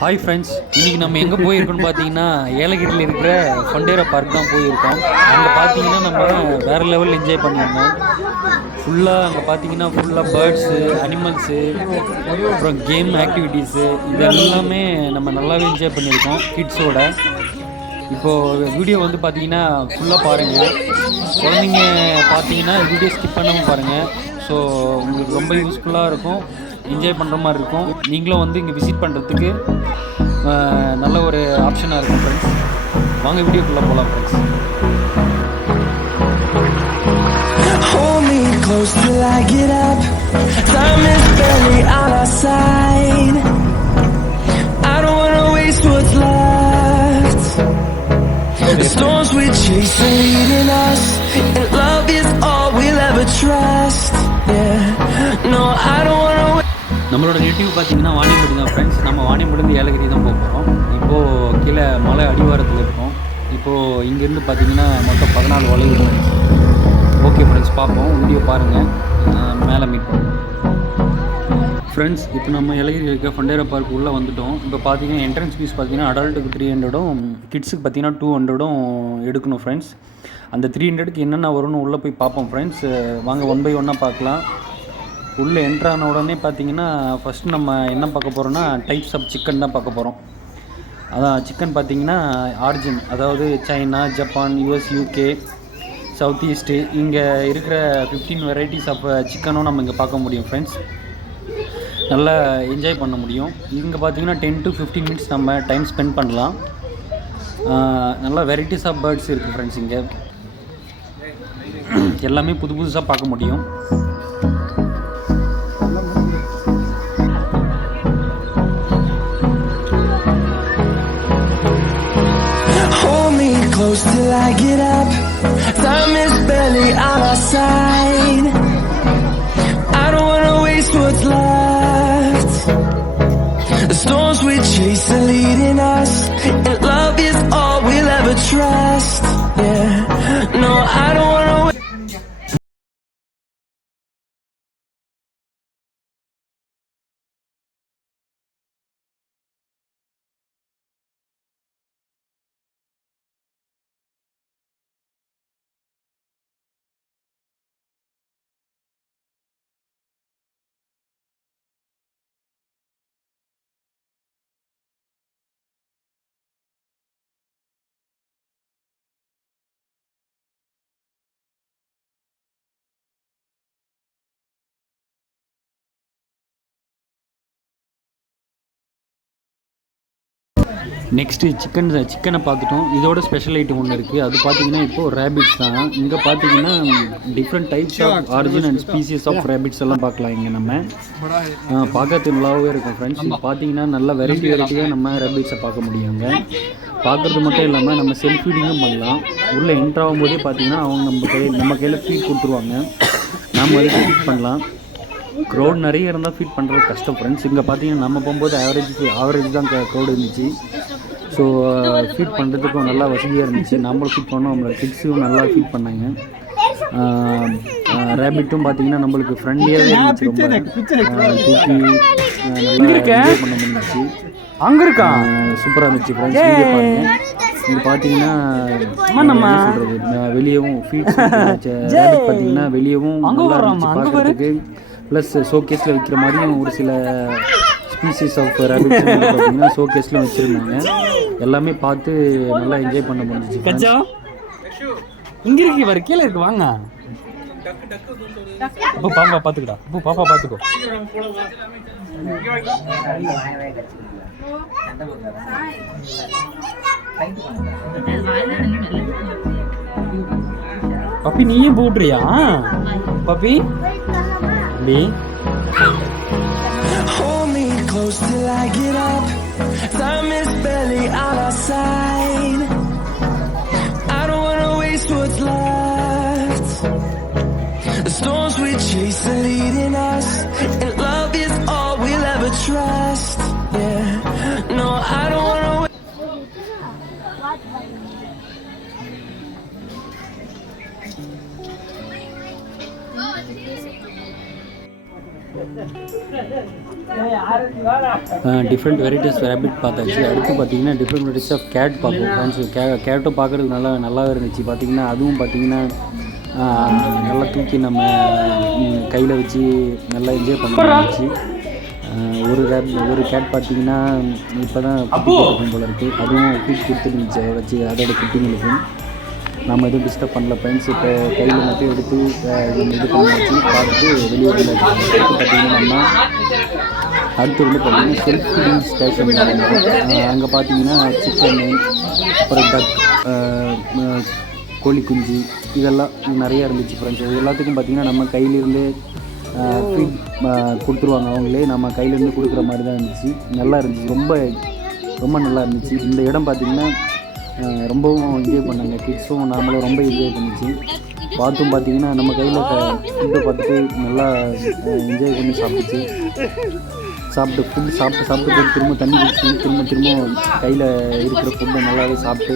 Hi friends, இன்றைக்கி நம்ம எங்கே போயிருக்கோம்னு பார்த்தீங்கன்னா ஏலகிரியில் இருக்கிற ஃபண்டேரா பார்க் தான் போயிருக்கோம். அங்கே பார்த்தீங்கன்னா நம்ம வேறு லெவலில் என்ஜாய் பண்ணியிருந்தோம். அங்கே பார்த்தீங்கன்னா ஃபுல்லாக பேர்ட்ஸு, அனிமல்ஸு, அப்புறம் கேம் ஆக்டிவிட்டீஸு இது எல்லாமே நம்ம நல்லாவே என்ஜாய் பண்ணியிருக்கோம் கிட்ஸோட. இப்போது வீடியோ வந்து பார்த்தீங்கன்னா ஃபுல்லாக பாருங்கள். குழந்தைங்க பார்த்தீங்கன்னா வீடியோ ஸ்கிப் பண்ணாமல் பாருங்கள். ஸோ உங்களுக்கு ரொம்ப யூஸ்ஃபுல்லாக இருக்கும், என்ஜாய் பண்ணுற மாதிரி இருக்கும். நீங்களும் வந்து இங்கே விசிட் பண்ணுறதுக்கு நல்ல ஒரு ஆப்ஷனாக இருக்கும் ஃப்ரெண்ட்ஸ். வாங்க வீடியோக்குள்ளே போகலாம் friends. Hold me close till I get up. Time is barely on our side. I don't wanna waste what's left. The storms we chase are leading us, and love is all we'll ever trust. Yeah, no, I don't wanna. நம்மளோட native பார்த்தீங்கன்னா வாணியம்படி தான் friends. நம்ம வாணியம்படிந்து ஏலகிரி தான் போக போகிறோம். இப்போது கீழே மலை அடிவாரத்தில் இருக்கோம். இப்போது இங்கேருந்து பார்த்தீங்கன்னா மொத்தம் 14 வளைவு ஃப்ரெண்ட்ஸ். ஓகே ஃப்ரெண்ட்ஸ், பார்ப்போம், வீடியோ பாருங்கள், மேலே மீட் பண்ணுவோம் ஃப்ரெண்ட்ஸ். இப்போ நம்ம ஏலகிரி இருக்க ஃபண்டேரா பார்க் உள்ளே வந்துவிட்டோம். இப்போ பார்த்தீங்கன்னா என்ட்ரன்ஸ் ஃபீஸ் பார்த்தீங்கன்னா அடல்ட்டுக்கு 300ம் கிட்ஸுக்கு பார்த்தீங்கன்னா 200ம் எடுக்கணும் ஃப்ரெண்ட்ஸ். அந்த 300க்கு என்னென்ன வரும்னு உள்ளே போய் பார்ப்போம் ஃப்ரெண்ட்ஸ். வாங்க ஒன் பை ஒன்னாக பார்க்கலாம். உள்ளே என்ட்ரான உடனே பார்த்தீங்கன்னா ஃபஸ்ட்டு நம்ம என்ன பார்க்க போகிறோன்னா டைப்ஸ் ஆஃப் சிக்கன் தான் பார்க்க போகிறோம். அதான் சிக்கன் பார்த்தீங்கன்னா ஆரிஜின், அதாவது China, Japan, US, UK, south east, இங்கே இருக்கிற 15 வெரைட்டிஸ் ஆஃப் சிக்கனும் நம்ம இங்கே பார்க்க முடியும் ஃப்ரெண்ட்ஸ். நல்லா என்ஜாய் பண்ண முடியும். இங்கே பார்த்தீங்கன்னா 10 to 15 மினிட்ஸ் நம்ம டைம் ஸ்பெண்ட் பண்ணலாம். நல்லா வெரைட்டிஸ் ஆஃப் பேர்ட்ஸ் இருக்குது ஃப்ரெண்ட்ஸ். இங்கே எல்லாமே புது புதுசாக பார்க்க முடியும். Close till I get up. Time is barely on our side. I don't wanna waste what's left. The storms we chase are leading us, and love is all we'll ever trust. Yeah, no, I don't wanna. Next சிக்கனை பார்த்துட்டோம். இதோட special item ஒன்று இருக்குது. அது பார்த்தீங்கன்னா இப்போது rabbits தான். இங்கே பார்த்தீங்கன்னா different types of origin and species of rabbits எல்லாம் பார்க்கலாம். இங்கே நம்ம பார்க்கறது நல்லாவே இருக்கும் ஃப்ரெண்ட்ஸ். இது பார்த்தீங்கன்னா நல்ல வெரைட்டியாக நம்ம ரேபிட்ஸை பார்க்க முடியுங்க. பார்க்குறது மட்டும் இல்லாமல் நம்ம செல்ஃப் ஃபீடிங்கும் பண்ணலாம். உள்ளே என்ட்ரு ஆகும்போதே பார்த்தீங்கன்னா அவங்க நம்ம கையில் ஃபீட் கொடுத்துருவாங்க. நம்ம அதுக்கு ஃபீட் பண்ணலாம். க்ரௌட் நிறைய இருந்தால் ஃபீட் பண்ணுறது கஷ்டம் ஃப்ரெண்ட்ஸ். இங்கே பார்த்தீங்கன்னா நம்ம போகும்போது ஆவரேஜ் தான் க்ரௌட் இருந்துச்சு. ஸோ ஃபீட் பண்ணுறதுக்கும் நல்லா வசதியாக இருந்துச்சு. நம்மளும் ஃபீட் பண்ணோம், நம்மளோட கிட்ஸும் நல்லா ஃபீட் பண்ணாங்க. ரேபிட்டும் பார்த்தீங்கன்னா நம்மளுக்கு ஃப்ரெண்ட்லியாகவே இருந்துச்சு. ரொம்ப தூக்கி நல்லா என்ஜாய் பண்ண முடிஞ்சிச்சு. அங்கே இருக்கா சூப்பராக இருந்துச்சு ஃப்ரெண்ட்ஸ். வீடியோ பாருங்கள். இங்கே பார்த்தீங்கன்னா நம்ம சொல்கிறது வெளியவும் ஃபீட் ரேபிட் பார்த்தீங்கன்னா வெளியவும் நல்லா இருந்துச்சு பார்க்குறதுக்கு. ப்ளஸ் ஷோகேஸில் வைக்கிற மாதிரியும் ஒரு சில ஸ்பீசிஸ் ஆஃப் ரேபிட்ஸ் பார்த்தீங்கன்னா ஷோகேஸ்லையும் வச்சுருந்தாங்க. எல்லாமே பார்த்து நல்லா என்ஜாய் பண்ண முடிஞ்சிச்சு. கச்சா இங்கே இருக்கு, வர கீழே இருக்கு, வாங்க. இப்போ பாப்பா பார்த்துக்கடா, இப்போ பாப்பா பார்த்துக்கோ. பப்பி நீயே போட்டுறியா puppy? Hold me close till I get up. Time is barely on our side. I don't wanna waste what's left. The storms we chase are leading us, and love is all we'll ever trust. Yeah, no, I don't wanna. Different varieties rabbit பார்த்தாச்சு. அடுத்து பார்த்தீங்கன்னா different varieties of cat பார்ப்போம் friends. கேட்டும் பார்க்குறதுக்கு நல்லாவே இருந்துச்சு. பார்த்தீங்கன்னா அதுவும் பார்த்தீங்கன்னா நல்லா தூக்கி நம்ம கையில் வச்சு நல்லா என்ஜாய் பண்ண இருந்துச்சு. ஒரு கேட் பார்த்தீங்கன்னா இப்போ தான் குட்டி போட்டுக்கும் போல இருக்குது. அதுவும் ஃபீட் கொடுத்துருந்துச்சு வச்சு அதோட குட்டிங்களுக்கு. நம்ம எதுவும் டிஸ்டர்ப் பண்ணல ஃப்ரெண்ட்ஸ். இப்போ கையில் மட்டும் எடுத்து இது பண்ணி வச்சு பார்த்துட்டு வெளியே பார்த்தீங்கன்னா நம்ம அடுத்து வந்து பார்த்தீங்கன்னா செல்ஃப் ஃபீடிங் ஸ்டேஷன். அங்கே பார்த்தீங்கன்னா சிக்கனு, அப்புறம் டக், கோழி குஞ்சு இதெல்லாம் நிறையா இருந்துச்சு ஃப்ரெண்ட்ஸ். இது எல்லாத்துக்கும் பார்த்திங்கன்னா நம்ம கையிலேருந்து ஃபீட் கொடுத்துருவாங்க அவங்களே. நம்ம கையிலேருந்து கொடுக்குற மாதிரி தான் இருந்துச்சு. நல்லா இருந்துச்சு, ரொம்ப நல்லா இருந்துச்சு. இந்த இடம் பார்த்திங்கன்னா ரொம்பவும் என்ஜாய் பண்ணாங்க கிட்ஸும் நாமளும் ரொம்ப என்ஜாய் பண்ணிச்சு. பார்த்தும் பார்த்திங்கன்னா நம்ம கையில் ஃபுட்டை பார்த்துட்டு நல்லா என்ஜாய் பண்ணி சாப்பிட்டு திரும்ப தண்ணி குடிச்சு திரும்ப கையில் இருக்கிற ஃபுட்டை நல்லாவே சாப்பிட்டு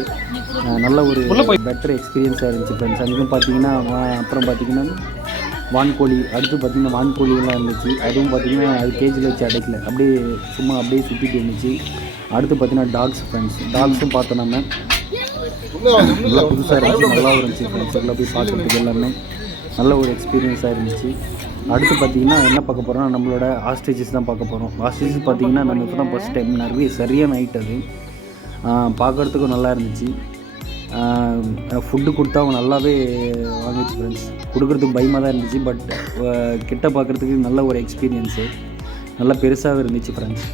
நல்ல ஒரு பெட்டர் எக்ஸ்பீரியன்ஸாக இருந்துச்சு ஃப்ரெண்ட்ஸ். அங்கேயும் பார்த்திங்கன்னா அப்புறம் பார்த்திங்கன்னா வான்கோழி, அடுத்து பார்த்திங்கன்னா வான்கோழியெல்லாம் இருந்துச்சு. அதுவும் பார்த்திங்கன்னா அது கேஜில் வச்சு அடைக்கல, அப்படியே சுற்றிட்டு இருந்துச்சு. அடுத்து பார்த்திங்கன்னா டாக்ஸ் ஃப்ரெண்ட்ஸ். டாக்ஸும் பார்த்தோம் நம்ம. நல்லா புதுசாக இருந்துச்சு, நல்லாவும் இருந்துச்சு ஃப்ரெண்ட்ஸ். எல்லாம் போய் பார்க்குறதுக்கு எல்லாமே நல்ல ஒரு எக்ஸ்பீரியன்ஸாக இருந்துச்சு. அடுத்து பார்த்திங்கன்னா என்ன பார்க்க போகிறோம்னா நம்மளோட ஆஸ்ட்ரிச்சஸ் தான் பார்க்க போகிறோம். ஆஸ்ட்ரிச்சஸ் பார்த்திங்கன்னா நம்ம இப்போ தான் ஃபஸ்ட் டைம் நிறைய சரியான ஹைட் அது. பார்க்குறதுக்கும் நல்லா இருந்துச்சு. ஃபுட்டு கொடுத்தா அவங்க நல்லாவே வாங்கிச்சு ஃப்ரெண்ட்ஸ். கொடுக்குறதுக்கு பயமாக தான் இருந்துச்சு, பட் கிட்ட பார்க்குறதுக்கு நல்ல ஒரு எக்ஸ்பீரியன்ஸு, நல்லா பெருசாகவே இருந்துச்சு ஃப்ரெண்ட்ஸ்.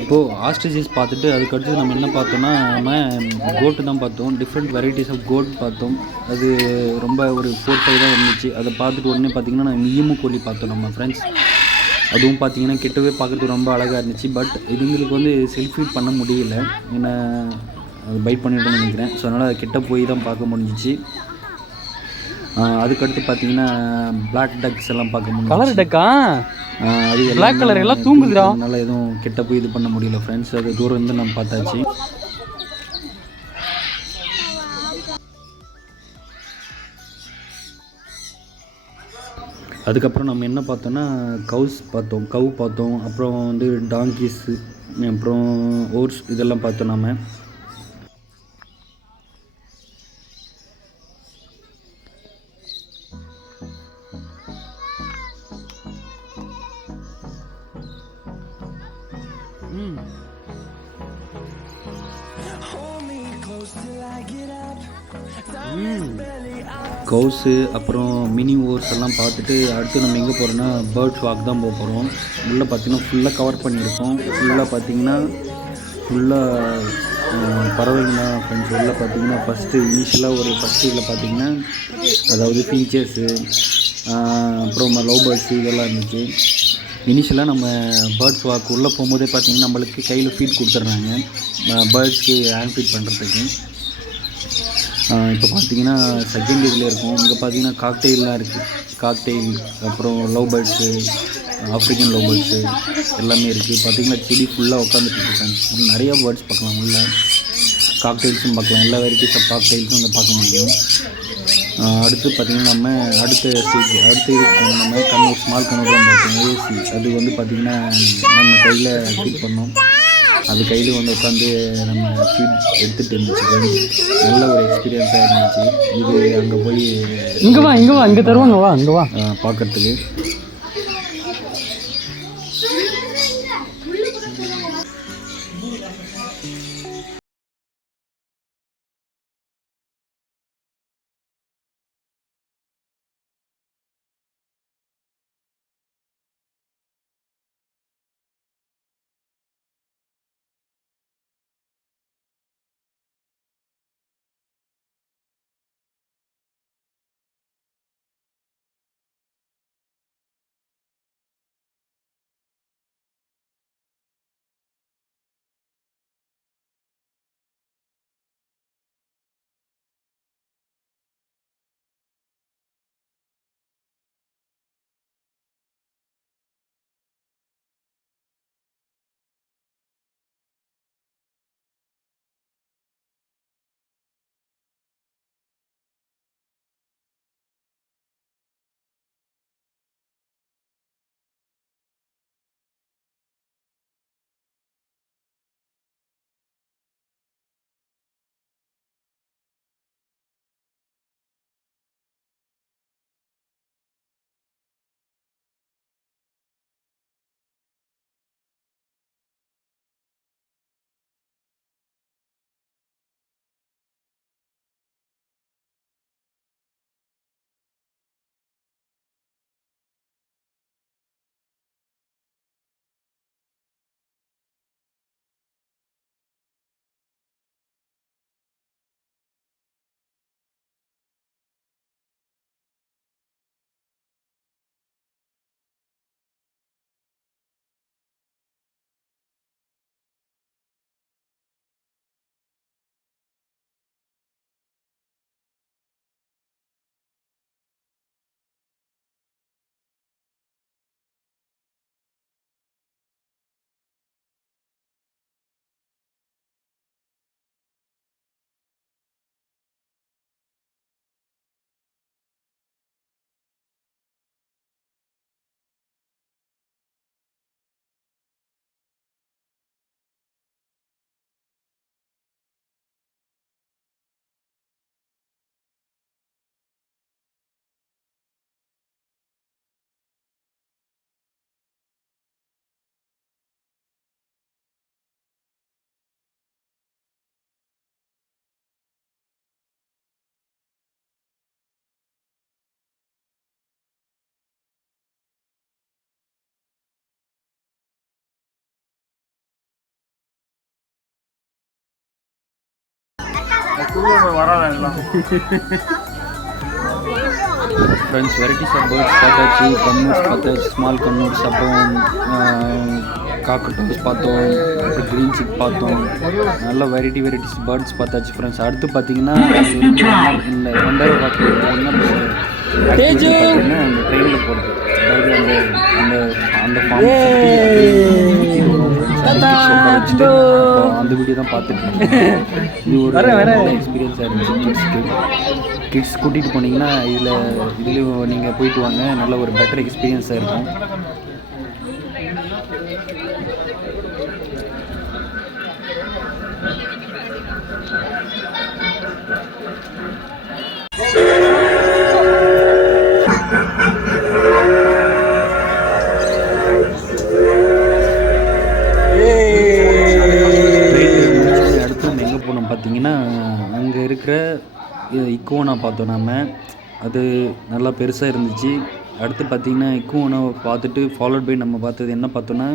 இப்போது ஆஸ்ட்ரிச்சஸ் பார்த்துட்டு அதுக்கடுத்து நம்ம என்ன பார்த்தோம்னா நம்ம கோட்டு தான் பார்த்தோம். டிஃப்ரெண்ட் வெரைட்டிஸ் ஆஃப் கோட் பார்த்தோம். அது ரொம்ப ஒரு 4-5 தான் இருந்துச்சு. அதை பார்த்துட்டு உடனே பார்த்திங்கன்னா நான் ஈமு கோழி பார்த்தோம் நம்ம ஃப்ரெண்ட்ஸ். அதுவும் பார்த்திங்கன்னா கிட்டவே பார்க்குறதுக்கு ரொம்ப அழகாக இருந்துச்சு. பட் இதுங்களுக்கு வந்து செல்ஃப் ஃபீட் பண்ண முடியல, ஏன்னா அது பைட் பண்ணிட்டோன்னு நினைக்கிறேன். ஸோ அதனால் கிட்ட போய் தான் பார்க்க முடிஞ்சிச்சு. அதுக்கடுத்து பார்த்தீங்கன்னா பிளாக் டக்ஸ் எல்லாம் பார்க்க முடியும். கலர் டக்கா அது பிளாக் கலர் எல்லாம் தூங்குதுடா. அதனால எதுவும் கிட்ட போய் இது பண்ண முடியல ஃப்ரெண்ட்ஸ். அது தூரம் இருந்து நம்ம பார்த்தாச்சு. அதுக்கப்புறம் நம்ம என்ன பார்த்தோன்னா கவு பார்த்தோம். அப்புறம் வந்து டாங்கீஸு, அப்புறம் ஓட்ஸ் இதெல்லாம் பார்த்தோம் நம்ம. கவுஸு அப்புறம் மினி ஓர்ஸ் எல்லாம் பார்த்துட்டு அடுத்து நம்ம எங்கே போகிறோன்னா பேர்ட்ஸ் வாக் தான் போக போகிறோம். உள்ளே பார்த்திங்கன்னா ஃபுல்லாக கவர் பண்ணியிருக்கோம். ஃபுல்லாக பார்த்திங்கன்னா பறவைங்க தான் ஃப்ரெண்ட்ஸ். உள்ளே பார்த்திங்கன்னா இனிஷியலாக ஃபஸ்ட்டு இதில் பார்த்திங்கன்னா அதாவது ஃபீச்சர்ஸு, அப்புறம் லவ் பேர்ட்ஸு இதெல்லாம் இருந்துச்சு. இனிஷியலாக நம்ம பேர்ட்ஸ் வாக் உள்ளே போகும்போதே பார்த்திங்கன்னா நம்மளுக்கு கையில் ஃபீட் கொடுத்துட்றாங்க பேர்ட்ஸ்க்கு ஹேண்ட் ஃபீட் பண்ணுறதுக்கு. இப்போ பார்த்திங்கன்னா செகண்ட் இதில் இருக்கும். இங்கே பார்த்திங்கன்னா காக்டெயிலெலாம் இருக்குது. காக்டெயில், அப்புறம் love birds, African love birds எல்லாமே இருக்குது. பார்த்திங்கன்னா செடி ஃபுல்லாக உட்காந்துட்டு இருக்காங்க. நிறையா பேர்ட்ஸ் பார்க்கலாம். உள்ள காக்டெயில்ஸும் பார்க்கலாம். எல்லா வெரைட்டிஸ் ஆஃப் காக்டெயில்ஸும் இங்கே பார்க்க முடியும். அடுத்து பார்த்திங்கன்னா நம்ம அடுத்து நம்ம ஸ்மால் கனூர்லாம் பார்த்தோம். ஏசி அது வந்து பார்த்திங்கன்னா நம்ம கையில் ஃபீட் பண்ணோம். அது கையில் வந்து உட்காந்து நம்ம ஃபீட் எடுத்துகிட்டு இருந்துச்சு. நல்ல ஒரு எக்ஸ்பீரியன்ஸாக இருந்துச்சு. இது அங்கே போய் இங்கே தருவாங்க பார்க்குறதுக்கு. ஃப்ரெண்ட்ஸ் வெரைட்டிஸ் ஆஃப் பேர்ட்ஸ் பார்த்தாச்சு, கன்னூர்ஸ் பார்த்தாச்சு, ஸ்மால் கன்னூர்ஸ், அப்புறம் காக்கட்டோஸ் பார்த்தோம், அப்புறம் க்ரீன் சிக் பார்த்தோம். நல்ல வெரைட்டிஸ் பேர்ட்ஸ் பார்த்தாச்சு ஃப்ரெண்ட்ஸ். அடுத்து பார்த்தீங்கன்னா இந்த வண்டர் வாக்கில் பார்த்தீங்கன்னா அந்த ட்ரெயினில் போகிறது, அதாவது அந்த அந்த ஃபார்ம் அந்த வீடியோ தான் பார்த்துருக்கேன். இது ஒரு எக்ஸ்பீரியன்ஸாக இருந்துச்சு. கிட்ஸ் கூட்டிகிட்டு போனீங்கன்னா இதுலேயும் நீங்கள் போயிட்டு வாங்க, நல்ல ஒரு பெட்டர் எக்ஸ்பீரியன்ஸாக இருக்கும். அடுத்து நம்ம எங்கே போனோம் பார்த்தீங்கன்னா, அங்கே இருக்கிற இக்குவோனா பார்த்தோம். நம்ம அது நல்லா பெருசாக இருந்துச்சு. அடுத்து பார்த்திங்கன்னா இக்குவோனாவை பார்த்துட்டு ஃபாலோட் பை நம்ம பார்த்தது என்ன பார்த்தோன்னா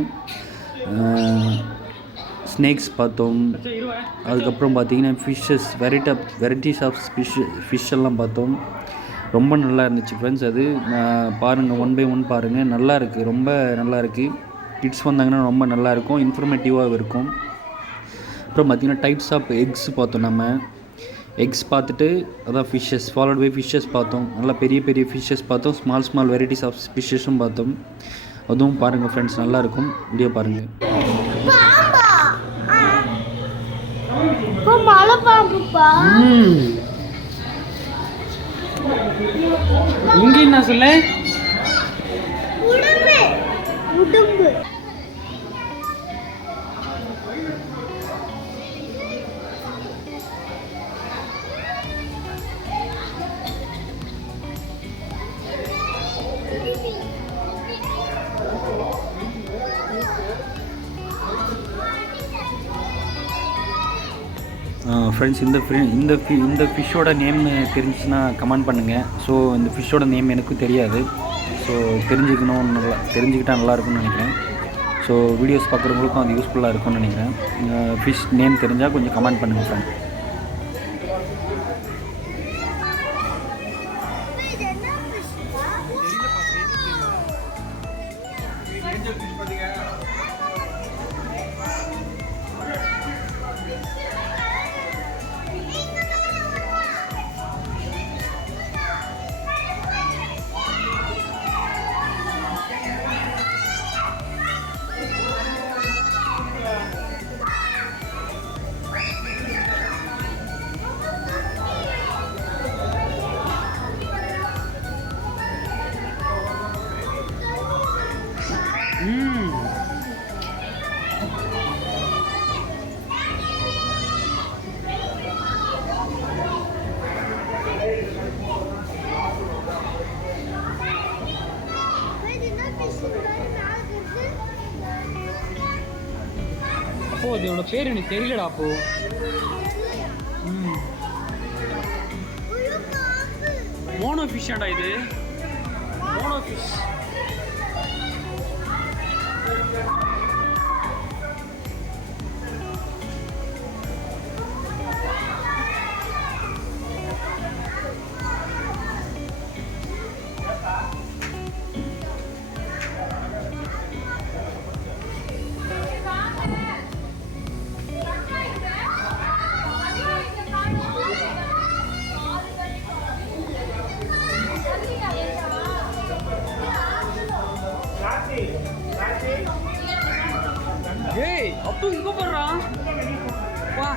ஸ்னேக்ஸ் பார்த்தோம். அதுக்கப்புறம் பார்த்திங்கன்னா ஃபிஷ்ஷஸ், வெரைட்டிஸ் ஆஃப் ஃபிஷ் எல்லாம் பார்த்தோம். ரொம்ப நல்லா இருந்துச்சு ஃப்ரெண்ட்ஸ். அது பாருங்கள், 1 by 1 பாருங்கள், நல்லா இருக்குது, ரொம்ப நல்லா இருக்குது. கிட்ஸ் வந்தாங்கன்னா ரொம்ப நல்லாயிருக்கும், இன்ஃபர்மேட்டிவாக இருக்கும். அப்புறம் பார்த்திங்கன்னா டைப்ஸ் ஆஃப் எக்ஸ் பார்த்தோம். நம்ம எக்ஸ் பார்த்துட்டு அதான் ஃபிஷ்ஷஸ், ஃபாலோட் பை ஃபிஷ்ஷஸ் பார்த்தோம். நல்லா பெரிய ஃபிஷ்ஷஸ் பார்த்தோம், ஸ்மால் வெரைட்டிஸ் ஆஃப் ஃபிஷ்ஷஸும் பார்த்தோம். அதுவும் பாருங்கள் ஃப்ரெண்ட்ஸ், நல்லாயிருக்கும். வீடியோ பாருங்கள். இங்கே என்ன சொல்ல உடம்பு ஃப்ரெண்ட்ஸ், இந்த ஃபிஷ்ஷோட நேம் தெரிஞ்சுன்னா கமெண்ட் பண்ணுங்கள். ஸோ இந்த ஃபிஷ்ஷோட நேம் எனக்கும் தெரியாது. ஸோ தெரிஞ்சுக்கிட்டால் நல்லாயிருக்கும்னு நினைக்கிறேன். ஸோ வீடியோஸ் பார்க்குறவங்களுக்கும் அது யூஸ்ஃபுல்லாக இருக்கும்னு நினைக்கிறேன். ஃபிஷ் நேம் தெரிஞ்சால் கொஞ்சம் கமெண்ட் பண்ணுங்கள் ஃப்ரெண்ட். அப்போ அதோட பேர் எனக்கு தெரியலடா. அப்போ மோனோ ஃபிஷ்ஷாடா இது, மோனோ ஃபிஷ். ஏய் அப்போ இங்க போறான் வா.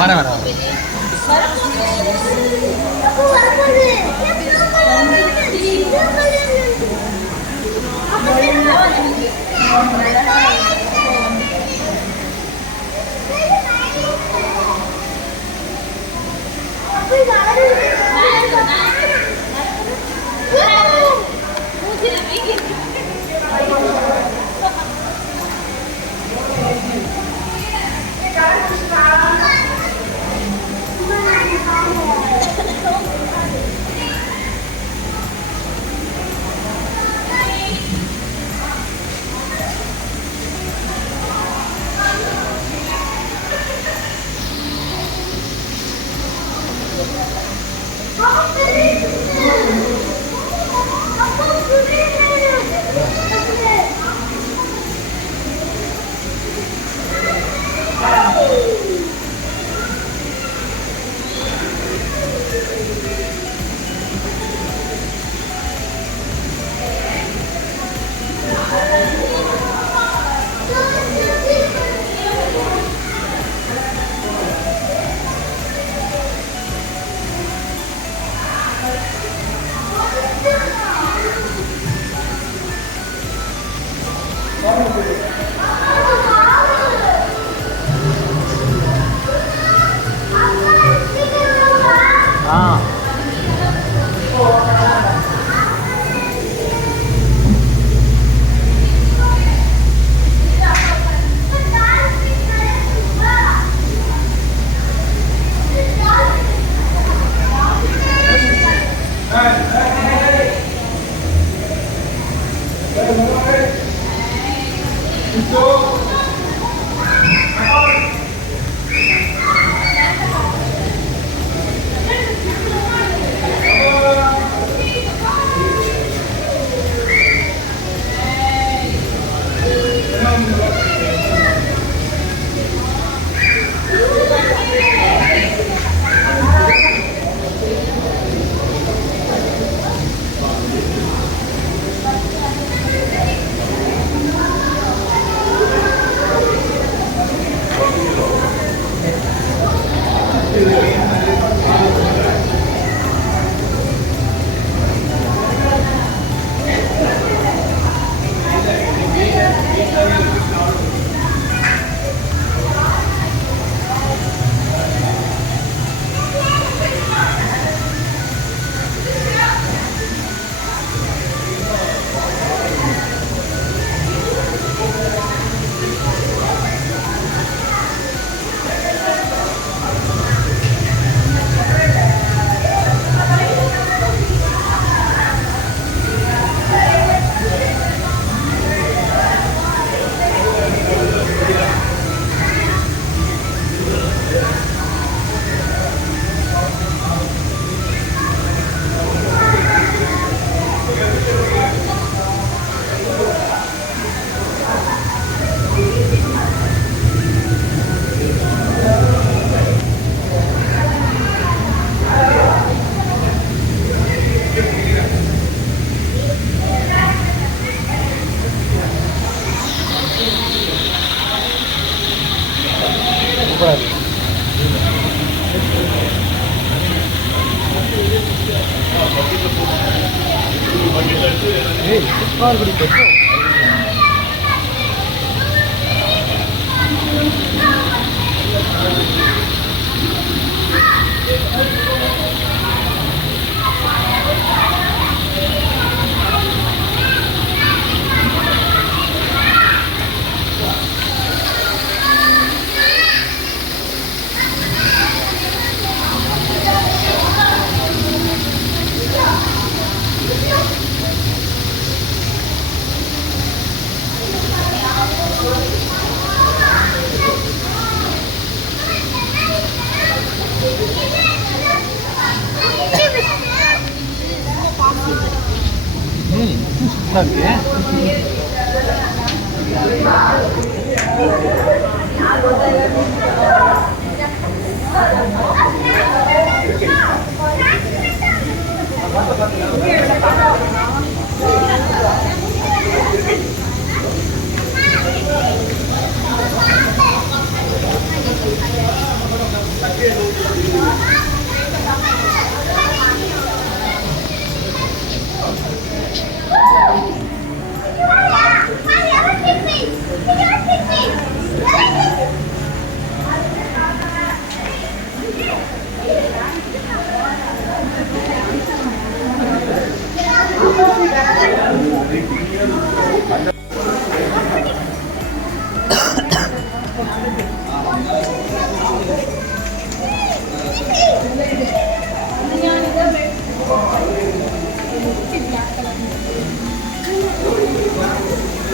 வரேன் வரேன்.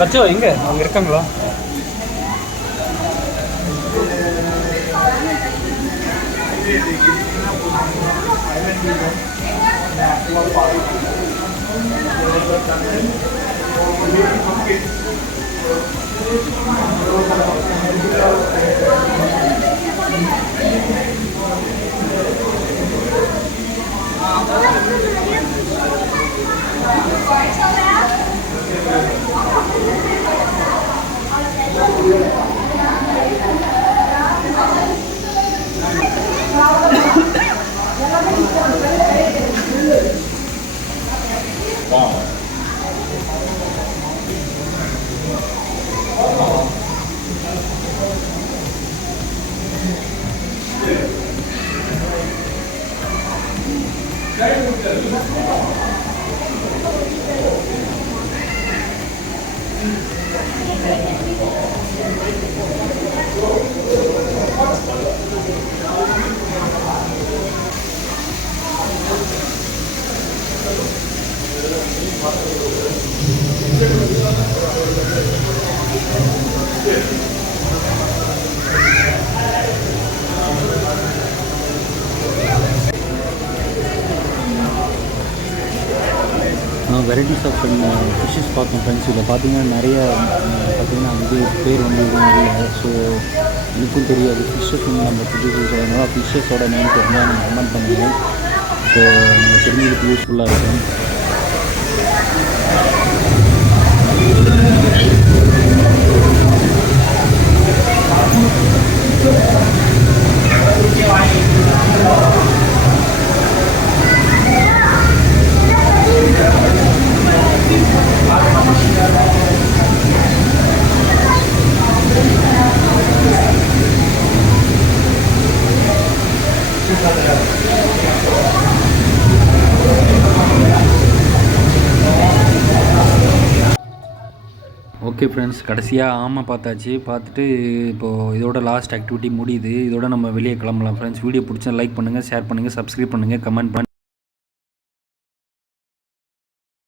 லட்சோ எங்கே அவங்க இருக்காங்களா? வெரைட்டிஸ் ஆஃப் ஃபிஷ்ஷஸ் பார்த்தோம் ஃப்ரெண்ட்ஸ். இதில் பார்த்தீங்கன்னா நிறைய பார்த்தீங்கன்னா இது பேர் வந்து எதுவும் இல்லை. ஸோ எனக்கும் தெரியாது ஃபிஷ்ஷஸ் வந்து நம்ம புதுசு சொல்லணும். ஃபிஷ்ஷஸோட நேம் தெரிஞ்சால் நம்ம கமெண்ட் பண்ணுவோம். ஸோ நம்ம தெரிஞ்சதுக்கு யூஸ்ஃபுல்லாக இருக்கும். ஓகே ஃப்ரெண்ட்ஸ், கடைசியாக ஆமாம் பார்த்தாச்சு. பார்த்துட்டு இப்போது இதோட லாஸ்ட் ஆக்டிவிட்டி முடியுது. இதோட நம்ம வெளியே கிளம்பலாம் ஃப்ரெண்ட்ஸ். வீடியோ பிடிச்சா லைக் பண்ணுங்கள், ஷேர் பண்ணுங்கள், சப்ஸ்கிரைப் பண்ணுங்கள், கமெண்ட் பண்ணுங்கள்.